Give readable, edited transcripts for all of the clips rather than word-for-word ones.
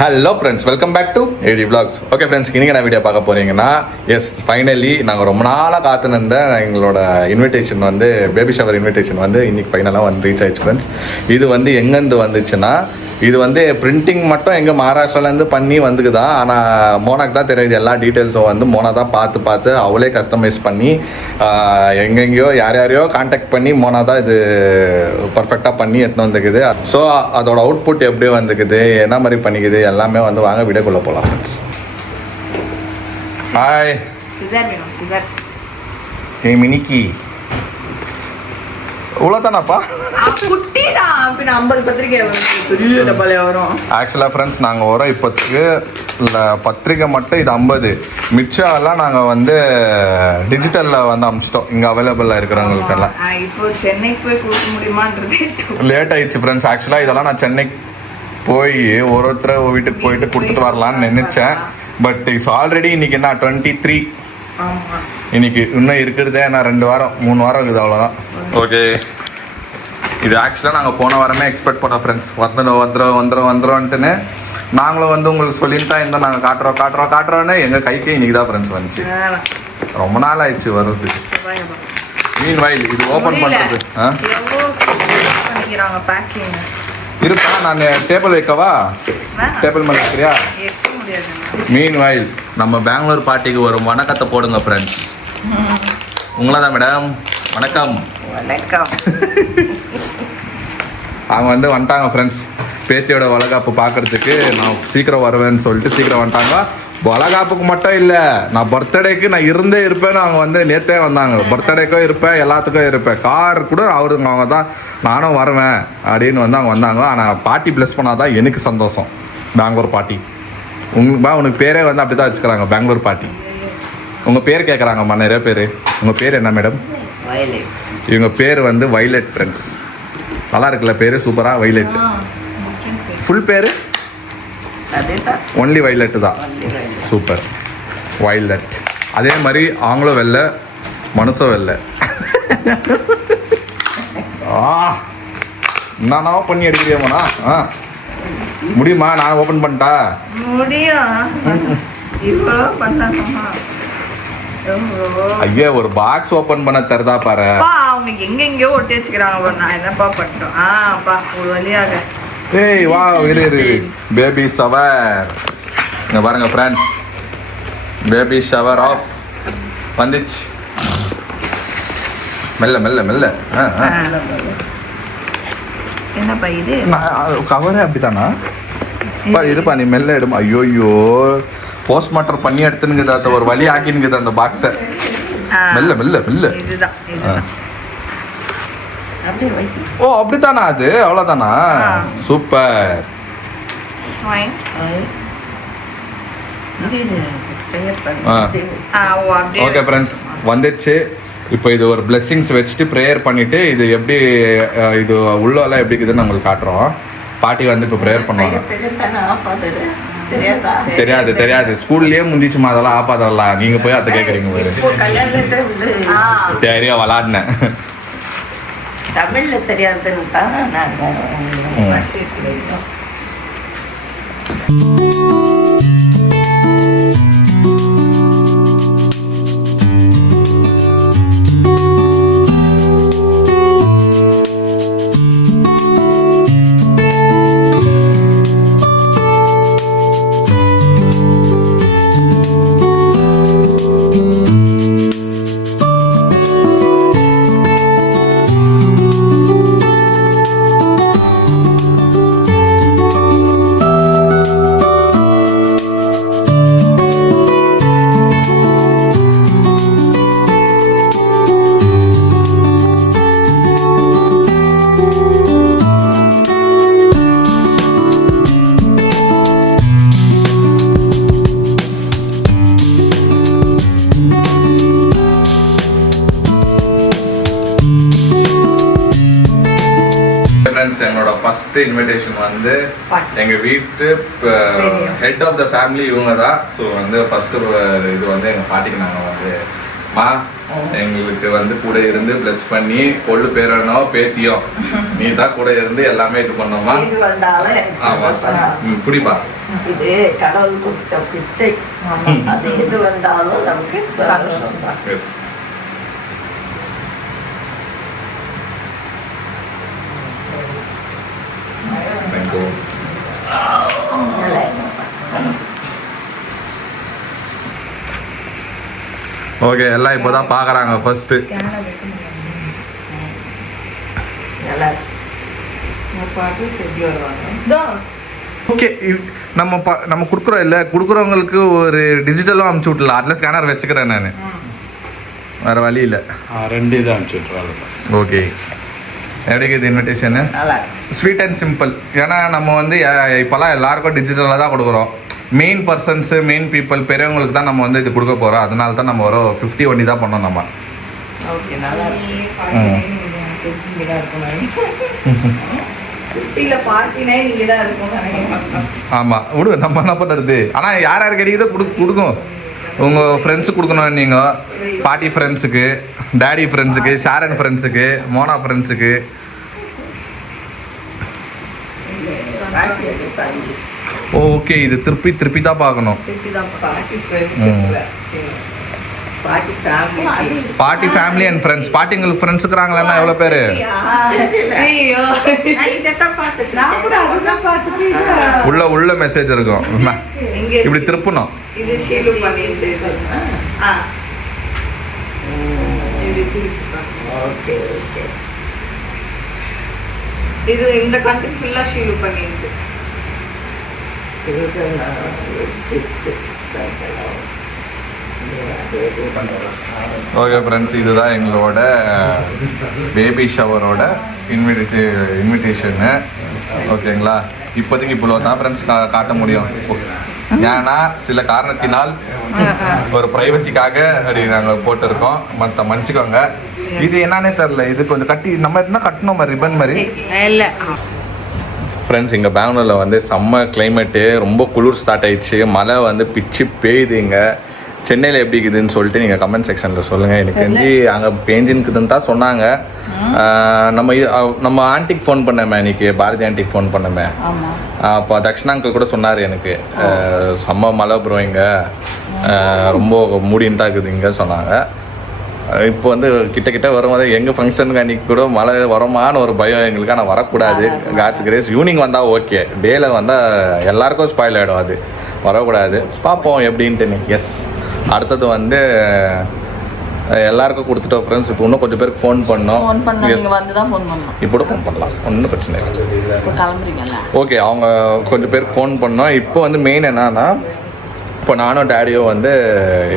Hello friends, welcome back to AT vlogs. Okay friends, இன்றைக்கி நான் video பார்க்க போகிறீங்கன்னா ஃபைனலி நாங்கள் ரொம்ப நாளாக காத்துனிருந்த எங்களோட இன்விடேஷன் வந்து பேபி ஷவர் இன்விடேஷன் வந்து இன்றைக்கி ஃபைனலாக வந்து ரீச் ஆயிடுச்சு ஃப்ரெண்ட்ஸ். இது வந்து எங்கேருந்து வந்துச்சுன்னா, இது வந்து பிரிண்டிங் மட்டும் எங்கே மகாராஷ்டிராலேருந்து பண்ணி வந்துக்குதான். ஆனால் மோனாக்கு தான் தெரியுது எல்லா டீட்டெயில்ஸும் வந்து மோனா தான் பார்த்து அவளே கஸ்டமைஸ் பண்ணி எங்கெங்கேயோ யாரையோ கான்டாக்ட் பண்ணி மோனா தான் இது பர்ஃபெக்டாக பண்ணி எடுத்துன்னு வந்துக்குது. ஸோ அதோட அவுட்புட் எப்படி வந்துக்குது, என்ன மாதிரி பண்ணிக்குது எல்லாமே வந்து வாங்க வீடியோக்குள்ளே போகலாம் ஃப்ரெண்ட்ஸ். ஹாய் ஏ மினிக்கி, இவ்வளோதானாப்பா? ஆக்சுவலாக ஃப்ரெண்ட்ஸ், நாங்கள் வரோம் இப்போத்துக்கு இல்லை பத்திரிக்கை மட்டும் இது 50, மிச்சம் எல்லாம் நாங்கள் வந்து டிஜிட்டலில் வந்து அனுப்பிச்சிட்டோம் இங்கே அவைலபிளாக இருக்கிறவங்களுக்கெல்லாம். இப்போ சென்னைக்கு போய் கொடுக்க முடியுமான்றது லேட் ஆயிடுச்சு ஃப்ரெண்ட்ஸ். ஆக்சுவலாக இதெல்லாம் நான் சென்னைக்கு போய் ஒருத்தர் வீட்டுக்கு போயிட்டு கொடுத்துட்டு வரலான்னு நினச்சேன். பட் இட்ஸ் ஆல்ரெடி இன்னைக்கு என்ன 23. இன்னைக்கு இன்னும் இருக்கிறதே நான் 2 வாரம் 3 வாரம் இருக்குது, அவ்வளோதான். ஓகே, இது ஆக்சுவலாக நாங்கள் போன வாரமே எக்ஸ்பெக்ட் பண்ணோம் ஃப்ரெண்ட்ஸ். வந்துடும்ன்ட்டுன்னு நாங்களும் வந்து உங்களுக்கு சொல்லிட்டு தான் இருந்தோம். நாங்கள் காட்டுறோன்னு எங்கள் கைக்கே இன்னைக்கு தான் ஃப்ரெண்ட்ஸ் வந்துச்சு. ரொம்ப நாள் ஆயிடுச்சு வர்றது. மீன் வயல் இது ஓப்பன் பண்ணுறது இருப்பா. நான் டேபிள் வைக்கவா? டேபிள் மேலே இருக்கிறியா? மீன் வயல் நம்ம பெங்களூர் பார்ட்டிக்கு ஒரு வணக்கத்தை போடுங்க ஃப்ரெண்ட்ஸ். உங்களா தான் மேடம், வணக்கம். வணக்கம். அவங்க வந்து வந்துட்டாங்க ஃப்ரெண்ட்ஸ். பேத்தியோட வளகாப்பு பார்க்குறதுக்கு நான் சீக்கிரம் வருவேன்னு சொல்லிட்டு சீக்கிரம் வந்துட்டாங்க. வளகாப்புக்கு மட்டும் இல்லை, நான் பர்த்டேக்கு நான் இருப்பேன்னு அவங்க வந்து நேற்றே வந்தாங்க. பர்த்டேக்கும் இருப்பேன், எல்லாத்துக்கும் இருப்பேன். கார் கூட அவங்க தான் நானும் வருவேன் அப்படின்னு வந்து அவங்க வந்தாங்க. ஆனால் பார்ட்டி ப்ளஸ் பண்ணால் தான் எனக்கு சந்தோஷம். பெங்களூர் பார்ட்டி உனக்கு பேரே வந்து அப்படி தான் வச்சுக்கிறாங்க, பெங்களூர் பார்ட்டி. உங்கள் பேர் கேட்குறாங்கம்மா நிறைய பேர். உங்கள் பேர் என்ன மேடம்? இவங்க பேர் வந்து வைலட் ஃப்ரெண்ட்ஸ். நல்லா இருக்குல்ல பேர்? சூப்பராக வைலட். ஃபுல் பேர் ஒன்லி வைலட் தான். Super violet. அதே மாதிரி அவங்களும் வெள்ளை, மனசும் வெள்ளை. என்னன்னா பண்ணி எடுக்கிறியாமாண்ணா? முடியுமா? நான் ஓப்பன் பண்ணிட்டா ஐயா, ஒரு பாக்ஸ் ஓபன் பண்ண தரதா பாரு. அவங்க எங்கெங்கயோ ஒட்டி வச்சுக்கிறாங்க. நான் என்னப்பா பண்றோம்? ஒரு வழியாக. ஏய் வா, இரு பேபி ஷவர். இங்க பாருங்க ஃப்ரெண்ட்ஸ், பேபி ஷவர் ஆஃப் வந்துச்சு. மெல்ல என்னப்பா இது? கவரே அப்படித்தானா? இருப்பா, நீ மெல்ல எடுமா. ஐயோயோ, போஸ்ட்மார்ட்டம் பண்ணி எடுத்துனுங்குது, அதை ஒரு வழி ஆக்கினுங்குது அந்த பாக்ஸை. மெல்ல. ஓ அப்படித்தானா? அது அவ்வளோதானா? சூப்பர். ஓகே ஃப்ரெண்ட்ஸ், வந்துடுச்சு. இப்போ இது ஒரு பிளெஸ்ஸிங்ஸ் வச்சுட்டு ப்ரேயர் பண்ணிவிட்டு இது எப்படி இது உள்ளெல்லாம் எப்படி இருக்குதுன்னு உங்களுக்கு காட்டுறோம். பாட்டி வந்து இப்போ ப்ரேயர் பண்ணுவாங்க. தெரியாது ஸ்கூல்லேயே முந்திச்சுமா, அதெல்லாம் ஆப்பாதெல்லாம். நீங்கள் போய் அதை கேட்குறீங்க தெரியா விளாடினேன். தமிழில் தெரியாதுன்னு என்னோட ஃபர்ஸ்ட் இன்விடேஷன் வந்து எங்கள் வீட்டு ஹெட் ஆஃப் த ஃபேமிலி இவங்க தான். ஸோ வந்து ஃபர்ஸ்ட்டு இது வந்து எங்கள் பாட்டிக்கு நாங்கள் வந்து மா எங்களுக்கு வந்து கூட இருந்து பிளஸ் பண்ணி கொள்ளு பேரனோ பேத்தியோ நீ தான் கூட இருந்து எல்லாமே இது பண்ணோமா. இது வந்தாலும் எனக்கு ஆமா சந்தோஷம். புடிப்பா. இது கடவுள் கொடுத்த பிச்சை. அது எது வந்தாலும் நமக்கு சந்தோஷம் தான். ஓகே எல்லாம் இப்போதான் பாக்குறாங்க ஃபர்ஸ்ட். ஓகே நம்ம கொடுக்குறோம் இல்லை, கொடுக்குறவங்களுக்கு ஒரு டிஜிட்டலும் அனுப்பிச்சி விட்ல. அதில் ஸ்கேனர் வச்சுக்கிறேன் நான், வேறு வழி இல்லை. 2 இதை அனுப்பிச்சி விட்றாங்க. ஓகே எப்படி இது இன்விடேஷனு? Sweet and simple. ஏன்னா நம்ம வந்து இப்போல்லாம் எல்லாருக்கும் டிஜிட்டலாக தான் கொடுக்குறோம். மெயின் பர்சன்ஸு மெயின் பீப்புள் பெரியவங்களுக்கு தான் நம்ம வந்து இது கொடுக்க போகிறோம். அதனால தான் நம்ம ஒரு 50 வண்டி தான் பண்ணோம் நம்ம. ஓகே நல்லா ஆமாம் விடு, நம்ம என்ன பண்ணுறது. ஆனால் யார் யார் கிடைக்குதோ கொடுக்கும். உங்கள் ஃப்ரெண்ட்ஸுக்கு கொடுக்கணும், நீங்கள் பாட்டி ஃப்ரெண்ட்ஸுக்கு, டேடி ஃப்ரெண்ட்ஸுக்கு, ஷாரன் ஃப்ரெண்ட்ஸுக்கு, மோனா ஃப்ரெண்ட்ஸுக்கு. ஓகே இது திருப்பி தான் பார்க்கணும். பாட்டி ஃபேமிலி அண்ட் ஃப்ரெண்ட்ஸ். பாட்டிங்களுக்கு ஃப்ரெண்ட்ஸ் இருக்கிறாங்களா எவ்வளோ பேர்? உள்ள மெசேஜ் இருக்கும், இப்படி திருப்பணும். இது இந்த கண்டென்ட் ஃபுல்லா ஷீல் பண்ணிட்டு ஓகே ஃப்ரெண்ட்ஸ், இதுதான் எங்களோட பேபி ஷவரோட இன்விடேஷனு. ஓகேங்களா, இப்போதைக்கு இவ்வளோ தான் ஃப்ரெண்ட்ஸ் காட்ட முடியும். ஏன்னா சில காரணத்தினால் ஒரு ப்ரைவசிக்காக அப்படி நாங்கள் போட்டிருக்கோம். மற்ற மன்னிச்சுக்கோங்க. இது என்னன்னே தெரில, இது கொஞ்சம் கட்டி நம்ம என்ன கட்டணும் ரிப்பன் மாதிரி இல்லை. ஃப்ரெண்ட்ஸ் இங்கே பெங்களூரில் வந்து செம்ம கிளைமேட்டு, ரொம்ப குளிர் ஸ்டார்ட் ஆயிடுச்சு. மழை வந்து பிச்சு பெய்யுது. இங்கே சென்னையில் எப்படி இருக்குதுன்னு சொல்லிட்டு நீங்கள் கமெண்ட் செக்ஷனில் சொல்லுங்கள். எனக்கு தெரிஞ்சு அங்கே பேஞ்சின்னுக்குதுன்னு தான் சொன்னாங்க. நம்ம ஆண்டிக்கு ஃபோன் பண்ணமே, இன்னைக்கு பாரதி ஆண்டிக்கு ஃபோன் பண்ணமே. அப்போ தக்ஷணா அங்கிள் கூட சொன்னார் எனக்கு, செம்ம மழை ப்ரோ இங்கே, ரொம்ப மூடின்னு தான் இருக்குது இங்கே சொன்னாங்க. இப்போ வந்து கிட்ட வரும்போது எங்கள் ஃபங்க்ஷனுக்கு அன்றைக்கி கூட மழை வருமானு ஒரு பயம் எங்களுக்கு. ஆனால் வரக்கூடாது. God's grace. ஈவினிங் வந்தால் ஓகே, டேயில் வந்தால் எல்லாருக்கும் ஸ்பாயில் ஆகிடும். அது வரக்கூடாது. பார்ப்போம் எப்படின்ட்டு. எஸ், அடுத்தது வந்து எல்லாருக்கும் கொடுத்துட்டோம் ஃப்ரெண்ட்ஸ். இப்போ இன்னும் கொஞ்சம் பேருக்கு ஃபோன் பண்ணோம். இப்போ ஃபோன் பண்ணலாம், ஒன்றும் பிரச்சனை இல்லை. ஓகே, அவங்க கொஞ்சம் பேருக்கு ஃபோன் பண்ணோம். இப்போ வந்து மெயின் என்னன்னா, இப்போ நானும் டேடியும் வந்து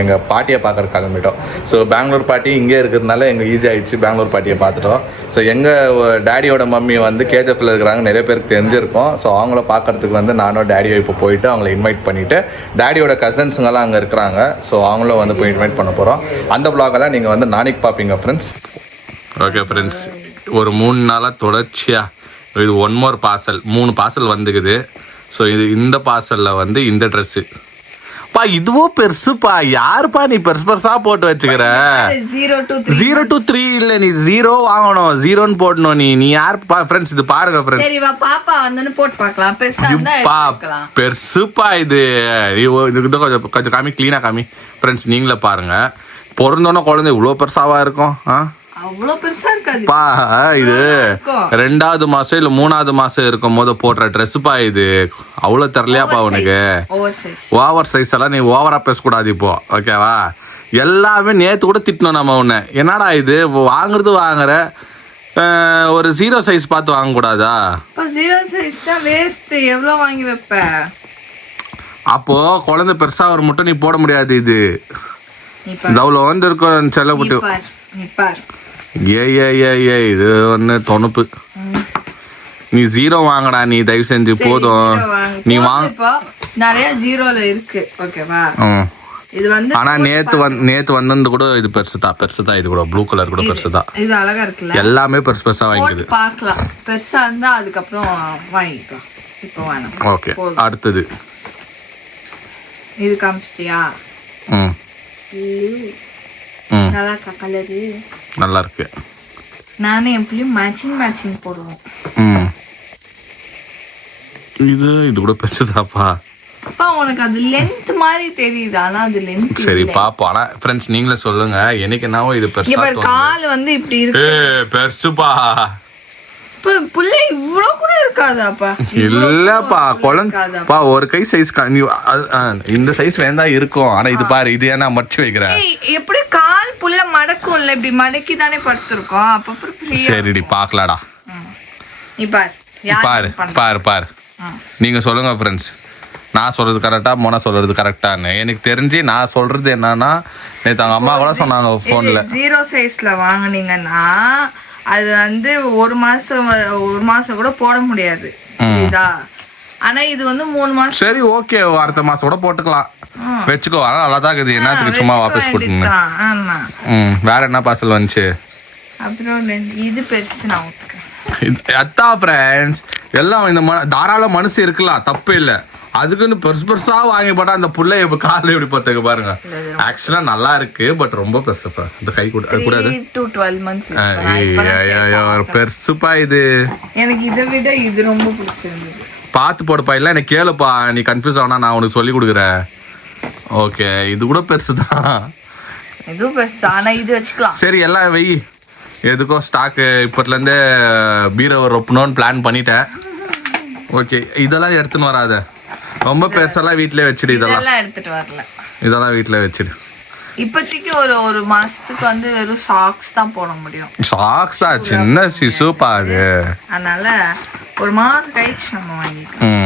எங்கள் பாட்டியை பார்க்குற கிளம்பிட்டோம். ஸோ பெங்களூர் பாட்டி இங்கே இருக்கிறதுனால எங்களுக்கு ஈஸி ஆகிடுச்சு, பெங்களூர் பாட்டியை பார்த்துட்டோம். ஸோ எங்கள் டேடியோட மம்மி வந்து கேஜஎஃப்ல இருக்கிறாங்க, நிறைய பேருக்கு தெரிஞ்சிருக்கோம். ஸோ அவங்கள பார்க்குறதுக்கு வந்து நானும் டேடியோ இப்போ போயிட்டு அவங்கள இன்வைட் பண்ணிவிட்டு, டேடியோட கசின்ஸுங்கெல்லாம் அங்கே இருக்கிறாங்க. ஸோ அவங்களும் வந்து போய் இன்வைட் பண்ண போகிறோம். அந்த வ்ளாகெல்லாம் நீங்கள் வந்து நாளைக்கு பார்ப்பீங்க ஃப்ரெண்ட்ஸ். ஓகே ஃப்ரெண்ட்ஸ், ஒரு 3 நாளாக தொடர்ச்சியாக இது 1 more பார்சல், 3 பார்சல் வந்துக்குது. ஸோ இந்த பார்சலில் வந்து இந்த ட்ரெஸ்ஸு பா, இதுவும் பெருசுப்பா. யாருப்பா நீ பெருசா போட்டு வச்சுக்கிற? 0 to 3 இல்ல, நீ 0 வாங்கணும், 0ன்னு போடணும். நீ யாருப்பா ஃப்ரெண்ட்ஸ்? இது பாருங்க ஃப்ரெண்ட்ஸ். சரி வா பாப்பா வந்து போட்டு பார்க்கலாம். பெருசுப்பா இது. கொஞ்சம் காமி, கிளீனா காமி ஃப்ரெண்ட்ஸ். நீங்களே பாருங்க. பிறந்தோன்னா குழந்தை இவ்வளோ பெருசாவா இருக்கும்? அவ்வளோ பெருசா இருக்காது பா. இது 2வது மாசம் இல்ல 3வது மாசம் இருக்கும் போது போடுற ட்ரெஸ்ஸுப்பா இது. அவ்வளோ தெரியலையாப்பா உனக்கு? ஓவர் சைஸ் எல்லாம் நீ ஓவரா பேசக்கூடாது இப்போ, ஓகேவா? எல்லாமே நேற்று கூட திட்டணும் நம்ம உன்னை. என்னடா இது வாங்குற ஒரு 0 சைஸ் பார்த்து வாங்கக்கூடாதா? 0 சைஸ் தான் வேஸ்ட். எவ்வளோ வாங்கி வைப்ப? அப்போ குழந்தை பெருசா ஒரு முட்டை நீ போட முடியாது. இது அவ்வளோ வந்து இருக்கும் செல்லப்பட்டு. இது ஒன்று தொணுப்பு. நீ 0 வாங்கடா நீ, தயவு செஞ்சு. போதும் நீ வாங்க. நிறைய 0ல இருக்கு, ஓகேவா? இது வந்து ஆனா நேத்து வந்தது கூட இது பெருசுதான். இது கூட ப்ளூ கலர் கூட பெருசுதான். இது அழகா இருக்குல்ல? எல்லாமே பெருசா வாங்கிக்குது. பார்க்கலாம், பெருசா இருந்தா அதுக்கப்புறம் வாங்கிக்கலாம். இப்போ வேணாம். ஓகே, அடுத்தது இது காமிச்சிட்டியா? ம் நல்லா இருக்கா கலரு? நல்லா இருக்கு. நானும் என் பிள்ளையும் மேட்சிங் போடுவோம். ம் இது கூட பெருசுதாப்பா. அப்பா உனக்கு அது லென்த் மாதிரி தெரியுது, ஆனா அது லென்த் சரி பாப்போம். ஆனா ஃப்ரெண்ட்ஸ் நீங்களே சொல்லுங்க, எனக்கு என்னவோ இது பெருசா தோணுது. கால் வந்து இப்படி இருக்கு. பெருசுப்பா. புள்ள இவ்ளோ கூட இருக்காதாப்பா? இல்லப்பா குழந்தைப்பா, ஒரு கை சைஸ் இந்த சைஸ் வேண்டா இருக்கும். ஆனா இது பாரு, இது ஏன்னா மடிச்சு வைக்கிற எப்படி கால் புள்ள மடக்கும்ல, இப்படி மடக்கி தானே படுத்திருக்கோம். அப்ப சரிடி பாக்கலாடா. நீ பாரு பாரு பாரு பாரு. நீங்க சொல்லுங்க ஃப்ரெண்ட்ஸ், நான் சொல்றது கரெக்டா மோனா சொல்றது கரெக்டான்னு. எனக்கு தெரிஞ்சு நான் சொல்றது என்னன்னா, நேற்று அவங்க அம்மா கூட சொன்னாங்க ஃபோன்ல, 0 சைஸ்ல வாங்குனீங்கன்னா அது வந்து ஒரு மாசம் கூட போட முடியாது, புரியுதா? ஆனா இது வந்து 3 மாசம். சரி ஓகே, அடுத்த மாசம் கூட போட்டுக்கலாம், வச்சுக்கோ. ஆனால் நல்லா தான் இருக்குது. என்னத்துக்கு சும்மா வாபஸ் கொடுத்துங்க. ஆமா. வேற என்ன பார்சல் வந்துச்சு? அப்புறம் இது பெருசு நான் ஒத்துக்கிறேன். அதான் ஃப்ரெண்ட்ஸ், எல்லாம் இந்த தாராள மனசு இருக்கலாம், தப்பு இல்லை. அதுக்குன்னு பெருசா வாங்கி போட்டா அந்த புள்ளை இப்ப காலில் எப்படி பார்த்துக்க பாருங்க. ஆக்சுவலா நல்லா இருக்கு, பட் ரொம்ப பெருசு. இந்த கை கூட அது கூடாது. 3 to 12 months. பெருசுப்பா இது. எனக்கு இதை விட இது ரொம்ப பிடிச்சிருந்தது. பார்த்து போடுப்பா, இல்லை எனக்கு கேளுப்பா, நீ கன்ஃபியூஸ் ஆனா நான் உனக்கு சொல்லி கொடுக்குறேன். ஓகே, இது கூட பெருசுதான். இதுவும் பெருசு, ஆனா இது வச்சுக்கலாம். சரி எல்லாம் வை. எதுக்கோ ஸ்டாக்கு இப்போத்துலேருந்தே பீரோ ரொப்பணும்னு பிளான் பண்ணிட்டேன். ஓகே, இதெல்லாம் எடுத்துன்னு வராத, ரொம்ப பெருசெல்லாம் வீட்டிலே வச்சுடு. இதெல்லாம் எடுத்துட்டு வரல, இதெல்லாம் வீட்டில் வச்சுடு. இப்போதைக்கு ஒரு மாசத்துக்கு வந்து வெறும் சாக்ஸ் தான் போட முடியும். சாக்ஸ் தான், சின்ன சிசுப்பா அது. அதனால ஒரு மாசம் கழிச்சு நம்ம வாங்கிக்கலாம்.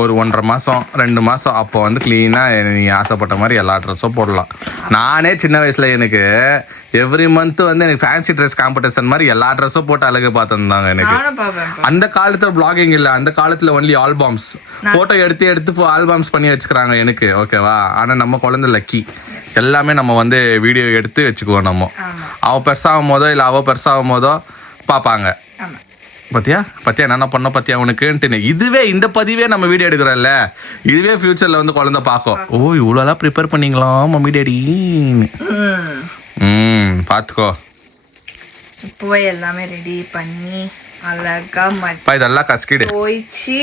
ஒரு 1.5 மாதம் 2 மாதம் அப்போ வந்து க்ளீனாக நீ ஆசைப்பட்ட மாதிரி எல்லா ட்ரெஸ்ஸும் போடலாம். நானே சின்ன வயசில் எனக்கு எவ்ரி மந்த் வந்து எனக்கு ஃபேன்சி ட்ரெஸ் காம்படிஷன் மாதிரி எல்லா ட்ரெஸ்ஸும் போட்டு அழகு பார்த்துருந்தாங்க. எனக்கு அந்த காலத்தில் பிளாகிங் இல்லை, அந்த காலத்தில் ஒன்லி ஆல்பம்ஸ் ஃபோட்டோ எடுத்து ஆல்பம்ஸ் பண்ணி வச்சுக்கிறாங்க எனக்கு, ஓகேவா? ஆனால் நம்ம குழந்தை லக்கி, எல்லாமே நம்ம வந்து வீடியோ எடுத்து வச்சுக்குவோம். நம்ம அவள் பெருசாகும் போதோ இல்லை அவள் பெருசாகும் போதோ பார்ப்பாங்க. பத்தியா என்னென்ன பண்ண பத்தியா உனக்குன்ட்டு. இதுவே இந்த பதிவே நம்ம வீடியோ எடுக்கிறோம்ல, இதுவே ஃபியூச்சர்ல வந்து குழந்தை பார்க்கும். ஓ இவ்வளோலாம் ப்ரிப்பேர் பண்ணீங்களா மம்மி டேடி? பார்த்துக்கோ. இப்போவே எல்லாமே ரெடி பண்ணி அழகா இதெல்லாம் கஸ்கிடு போயிச்சு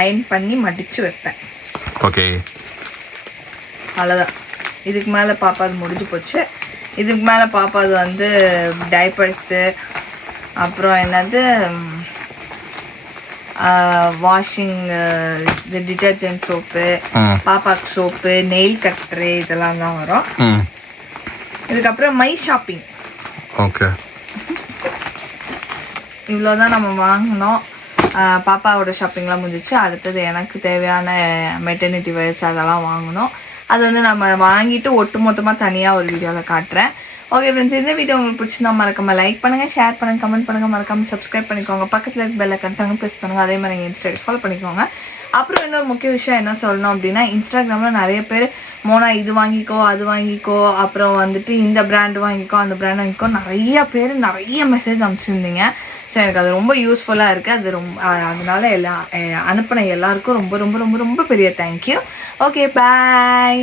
அயன் பண்ணி மடிச்சு வைப்பேன். ஓகே, அவ்வளோதான். இதுக்கு மேலே பாப்பாது முடிஞ்சு போச்சு. இதுக்கு மேலே பாப்பாது வந்து டைப்பர்ஸு, அப்புறம் என்னது வாஷிங், இந்த டிட்டர்ஜென்ட் சோப்பு, பாப்பாக்கு சோப்பு, நெயில் கட்டரு, இதெல்லாம் தான் வரும். இதுக்கப்புறம் மை ஷாப்பிங். ஓகே, இவ்வளோதான் நம்ம வாங்கினோம். பாப்பாவோட ஷாப்பிங்லாம் முடிஞ்சிச்சு. அடுத்தது எனக்கு தேவையான மெட்டர்னிட்டி வேர்ஸ் அதெல்லாம் வாங்கணும். அது வந்து நம்ம வாங்கிட்டு ஒட்டு மொத்தமாக தனியாக ஒரு வீடியோவில் காட்டுறேன். ஓகே ஃப்ரெண்ட்ஸ், இந்த வீடியோ உங்களுக்கு பிடிச்சிருந்தா மறக்காம லைக் பண்ணுங்கள், ஷேர் பண்ணுங்கள், கமெண்ட் பண்ணுங்கள், மறக்காம சப்ஸ்கிரைப் பண்ணிக்கோங்க. பக்கத்தில் இருக்க பெல் ஐகான் ப்ரெஸ் பண்ணுங்கள். அதே மாதிரி இன்ஸ்டாகிராம் ஃபாலோ பண்ணிக்கோங்க. அப்புறம் இன்னொரு முக்கிய விஷயம் என்ன சொல்லணும் அப்படின்னா, இன்ஸ்டாகிராமில் நிறைய பேர் மோனா இது வாங்கிக்கோ அது வாங்கிக்கோ, அப்புறம் வந்துட்டு இந்த பிராண்டு வாங்கிக்கோ அந்த பிராண்ட் வாங்கிக்கோ, நிறைய பேர் நிறைய மெசேஜ் அனுப்பிச்சிருந்தீங்க. ஸோ எனக்கு அது ரொம்ப யூஸ்ஃபுல்லாக இருக்குது. அது ரொம்ப அதனால அனுப்பின எல்லாருக்கும் ரொம்ப ரொம்ப ரொம்ப ரொம்ப பெரிய தேங்க்யூ. ஓகே, பாய்.